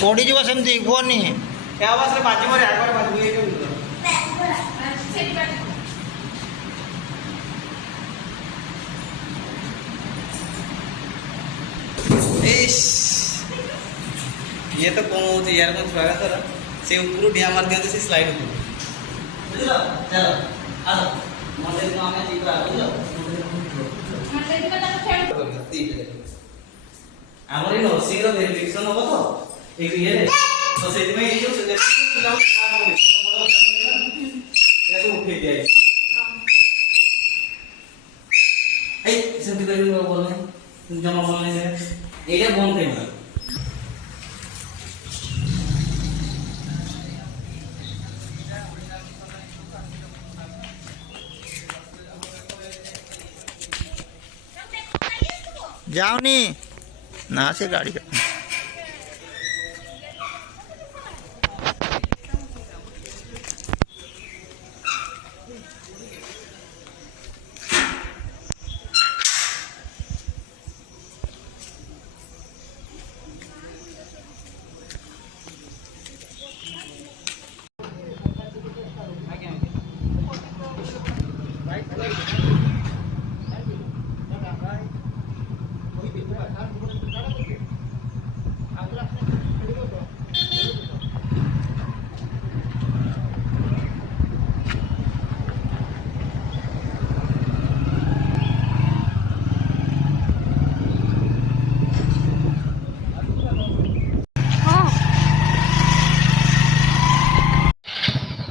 ପଡ଼ିଯିବ ସେମିତି କୁହନି। ଏ ଆବାସରେ ବାଜିବ ରେ ଆଗରେ ବାଜିବ ଏଇଟା ये तो कौन हो यार कौन छुआ सर से ऊपर डिया मार दिया से स्लाइड ऊपर बुझलो चलो आ मते को हमें जीवा बुझलो मते को ना खेल तीन हमर नर्सिंग रो वेरिफिकेशन हो तो एक ये तो से में ये जो सिलेक्शन पिला काम हो बड़ बड़ ये उठे दिया ए सेंटी कर बोल नहीं जमा बोल नहीं एटा बंद कर जाओनी ना से गाड़ी का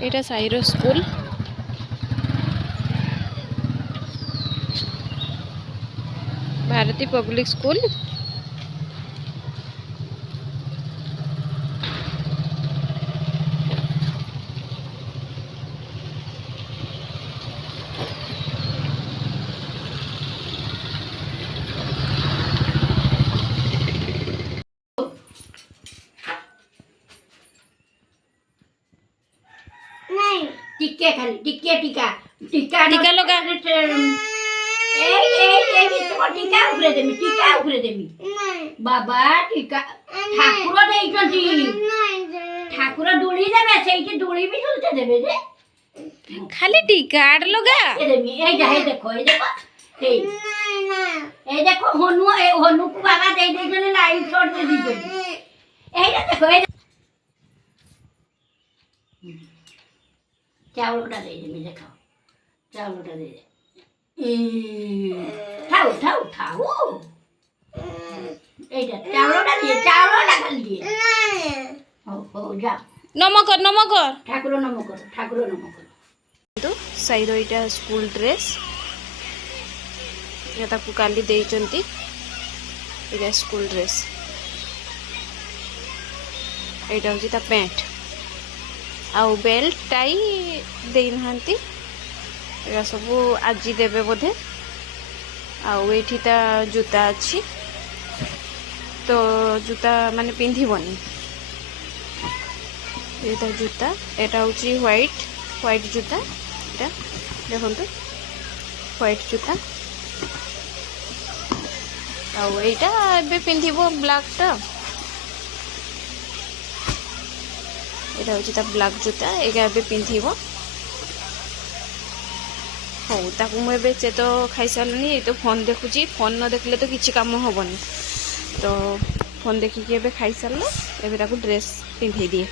এটা সাইরো স্কুল भारती पब्लिक स्कूल टिक्के खाली टिक्के टीका टीका टीका लगा टीका उपरे देमी बाबा टीका ठाकुर देइछंती ठाकुर डोली देबे सेइटी डोली भी झुलते देबे जे खाली टीका लगा देमी ए जा हे देखो ए देखो होनु को बाबा दे देछले लाइट शॉट दे दीछे ए देखो चावलटा दे देमी देखो चावलटा दे ठाऊ ठाऊ ठाऊ এইটা চাউলটা খালি দিয়ে ও যা নম কর ঠাকুর নম কর তো সাইরো এটা স্কুল ড্রেস এটা তাকু কালি দেইচন্তি এটা স্কুল ড্রেস এটা হচ্ছে তা প্যান্ট आउ बेल्ट टाई दे नांती एरा सब आज देबे बोधे आउ एठी ता जूता अच्छी तो जूता माने पिंधिबनी एटा जूता एटा होची व्हाइट जूता एटा देखंतु व्हाइट जूता आउ एटा एबे पिंधिबो ब्लैक ता এটা হচ্ছে তা ব্ল্যাক জুতা এগা এবে পিন্ধিব হଉ ତାକୁ ମୁଁ ଏବେ ସେ ତ ଖାଇସାରିଲିଣି ଏଇ ତ ଫୋନ୍ ଦେଖୁଛି ଫୋନ୍ ନ ଦେଖିଲେ ତ କିଛି କାମ ହେବନି ତ ଫୋନ୍ ଦେଖିକି ଏବେ ଖାଇସାରିଲା ଏବେ ତାକୁ ଡ୍ରେସ୍ ପିନ୍ଧେଇ ଦିଏ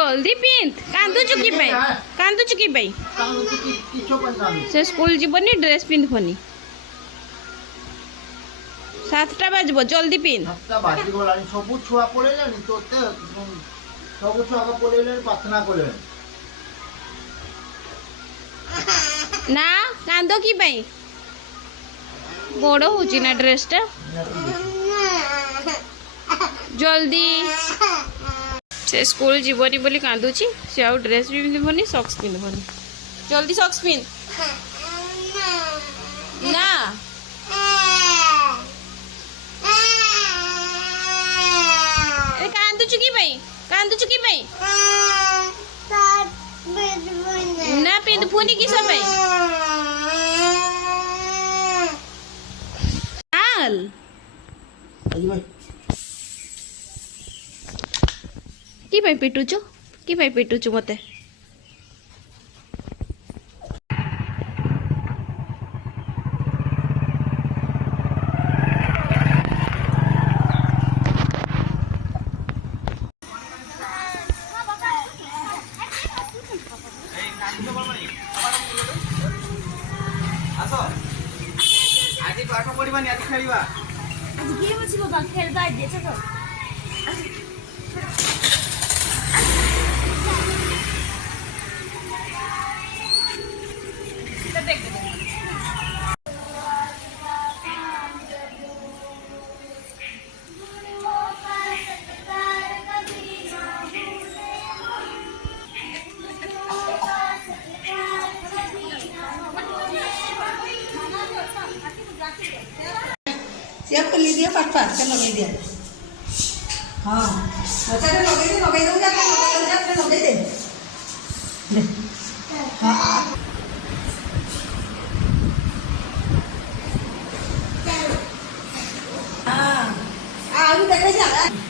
ଜଲ୍ଦି ପିନ୍ଧ କାନ୍ଦୁଛୁ କି ପାଇଁ କାନ୍ଦୁଛୁ କି ପାଇଁ ସେ ସ୍କୁଲ ଯିବନି ଡ୍ରେସ୍ ପିନ୍ଧିବନି 7ଟା ବାଜିବ ଜଲ୍ଦି ପିନ୍ଧ ବାଜିଗଲାଣି ସବୁ ଛୁଆ ପଳେଇଲେଣି ତୋତେ ସବୁ ଛୁଆ ପଳେଇଲେଣି ପ୍ରାର୍ଥନା କଲେଣି ନା କାନ୍ଦ କି ପାଇଁ ବଡ଼ ହଉଛି ନା ଡ୍ରେସ୍ଟା ଜଲ୍ଦି ସେ ସ୍କୁଲ ଯିବନି ବୋଲି କାନ୍ଦୁଛି ସେ ଆଉ ଡ୍ରେସ୍ ବି ପିନ୍ଧିବନି ସକ୍ସ ପିନ୍ଧିବନି ଜଲ୍ଦି ସକ୍ସ ପିନ୍ଧ ନା କାନ୍ଦୁଛୁ କି ପାଇଁ କାନ୍ଦୁଛୁ କି ପାଇଁ ନା ପିନ୍ଧୁନି କିସ ପାଇଁ ଚାଲ କି ପାଇଁ ପିଟୁଛୁ ମତେ ଆସ ଆଜି ପାଠ ପଢିବାନି ଆଜି ଖେଳିବା ସିଏ ଖୋଲି ଦିଅ ପାଠ ସେ ଲଗେଇ ଦିଅ ହଁ ସେଟା ଲଗେଇ ଦଉ ଲଗେଇ ଦେ ହଁ ଆଉ ଦେଖେଇ